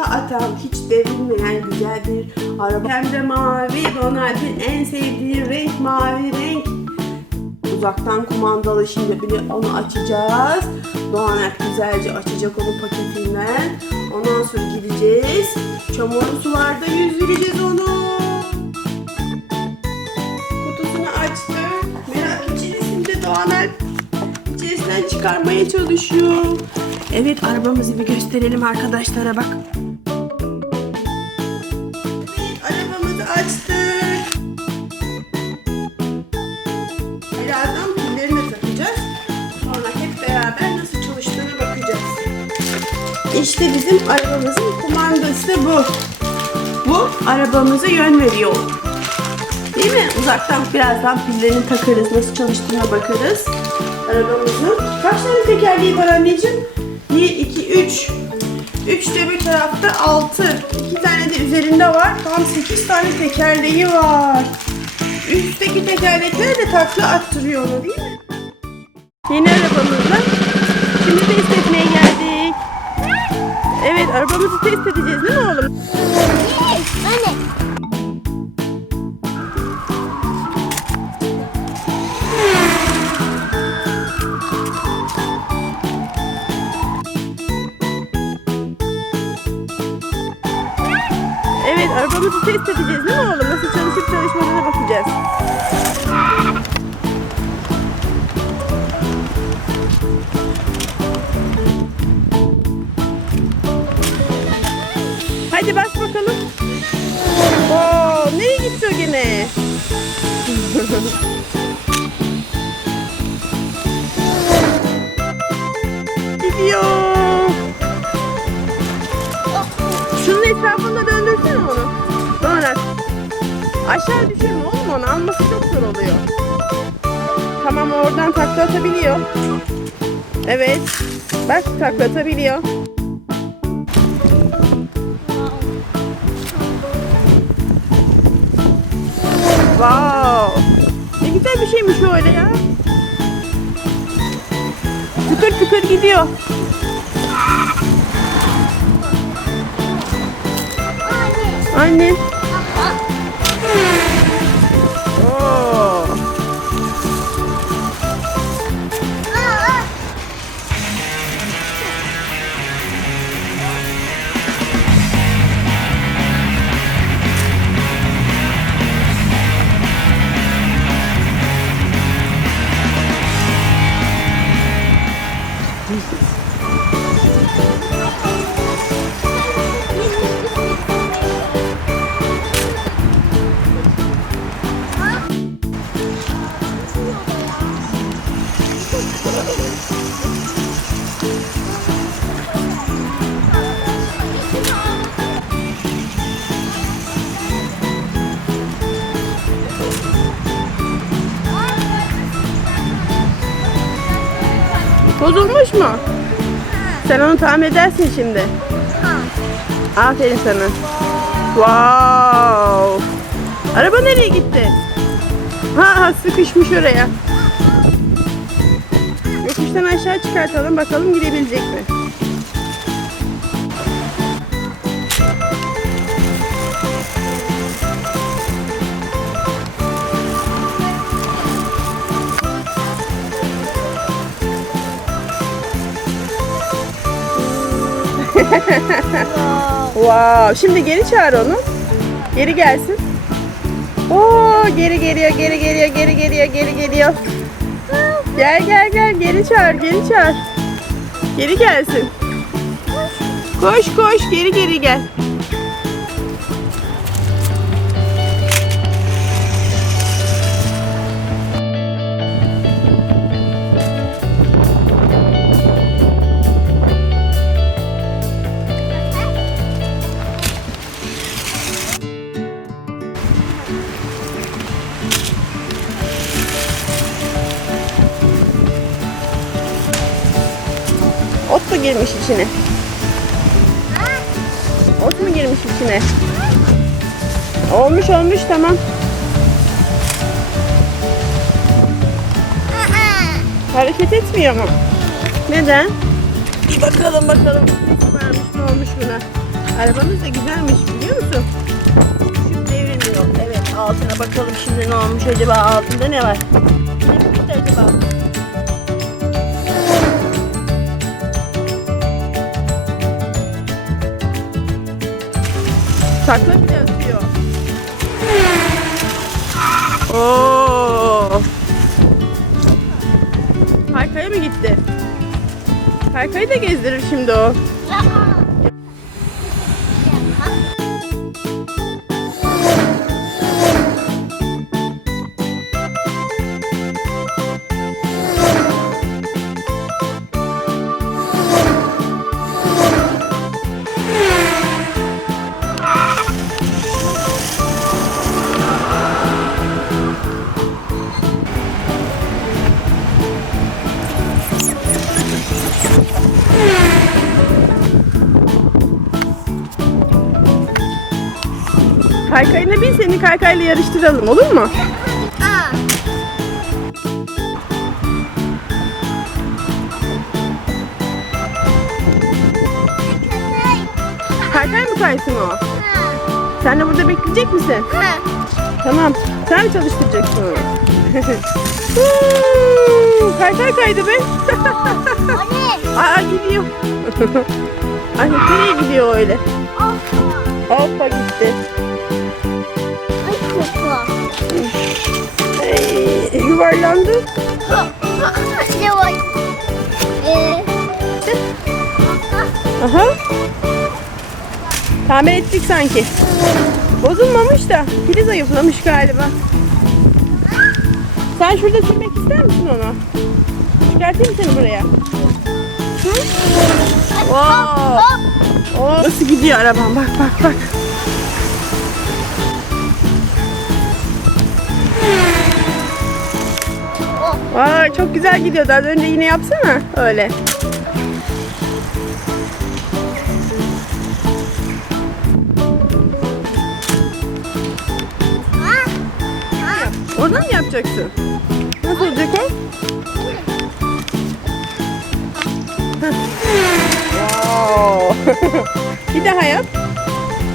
takla atan, hiç devrilmeyen güzel bir araba. Hem de mavi, Donald'in en sevdiği renk mavi renk. Uzaktan kumandalı şimdi bile onu açacağız. Donald güzelce açacak onu paketinden. Ondan sonra gideceğiz. Çamurlu sularda yüzdüreceğiz onu. Kutusunu açtık. Merak içerisinde Donald içerisinden çıkarmaya çalışıyor. Evet arabamızı bir gösterelim arkadaşlara bak. İşte bizim arabamızın kumandası bu. Bu arabamıza yön veriyor. Değil mi? Uzaktan birazdan pillerini takarız. Nasıl çalıştığına bakarız. Arabamızın. Kaç tane tekerleği var anneciğim? 1, 2, 3. 3 de bir tarafta 6. 2 tane de üzerinde var. Tam 8 tane tekerleği var. Üstteki tekerlekler de takla attırıyor onu değil mi? Yeni arabamızla arabamızı test edeceğiz değil mi oğlum? Aşağı düşürme oğlum onu. Alması çok zor oluyor. Tamam oradan takla atabiliyor. Evet. Bak takla atabiliyor. Wow. Ne güzel bir şeymiş öyle ya. Tıkır tıkır gidiyor. Anne. Anne. Yeah. Bozulmuş mu? Sen onu tamir edersin şimdi. Aferin sana. Wow. Araba nereye gitti? Ha, ha sıkışmış oraya. Yokuştan aşağı çıkartalım bakalım gidebilecek mi? Wow. Şimdi geri çağır onu. Geri gelsin. Oo, geri geliyor, geri geliyor, geri geliyor, geri geliyor. Gel gel gel, geri çağır, geri çağır. Geri gelsin. Koş koş, geri geri gel. Mu girmiş içine? Ot mu girmiş içine? Olmuş olmuş tamam. Hareket etmiyor mu? Neden? Bir bakalım bakalım. Ne varmış ne olmuş buna. Arabamız da güzelmiş biliyor musun? Şu devriliyor. Evet altına bakalım şimdi ne olmuş acaba altında ne var? Takla bile atıyor. Oo. Kaykaya mı gitti? Kaykayı da gezdirir şimdi o. Kaykayına bin seni kaykayla yarıştıralım olur mu? Aa. Kaykay mı kaysın o? Ha. Sen de burada bekleyecek misin? Ha. Tamam. Sen mi çalıştıracaksın onu? Kaykay kaydı be. O ne? Aa gidiyor. Ay nereye gidiyor öyle? Hoppa gitti. Yuvarlandı. Ee, Aha. Tamir ettik sanki. Bozulmamış da pili zayıflamış galiba. Sen şurada sürmek ister misin onu? Çıkartayım seni buraya. Hı? Wow. nasıl gidiyor arabam? Bak bak bak. Vay çok güzel gidiyor. Daha önce yine yapsana öyle. Oradan mı yapacaksın? Nasıl olacak o? Bir daha yap.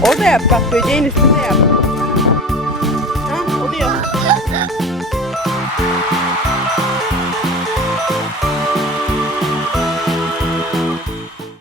Orada yap bak böceğin üstünde yap. Ha, oluyor.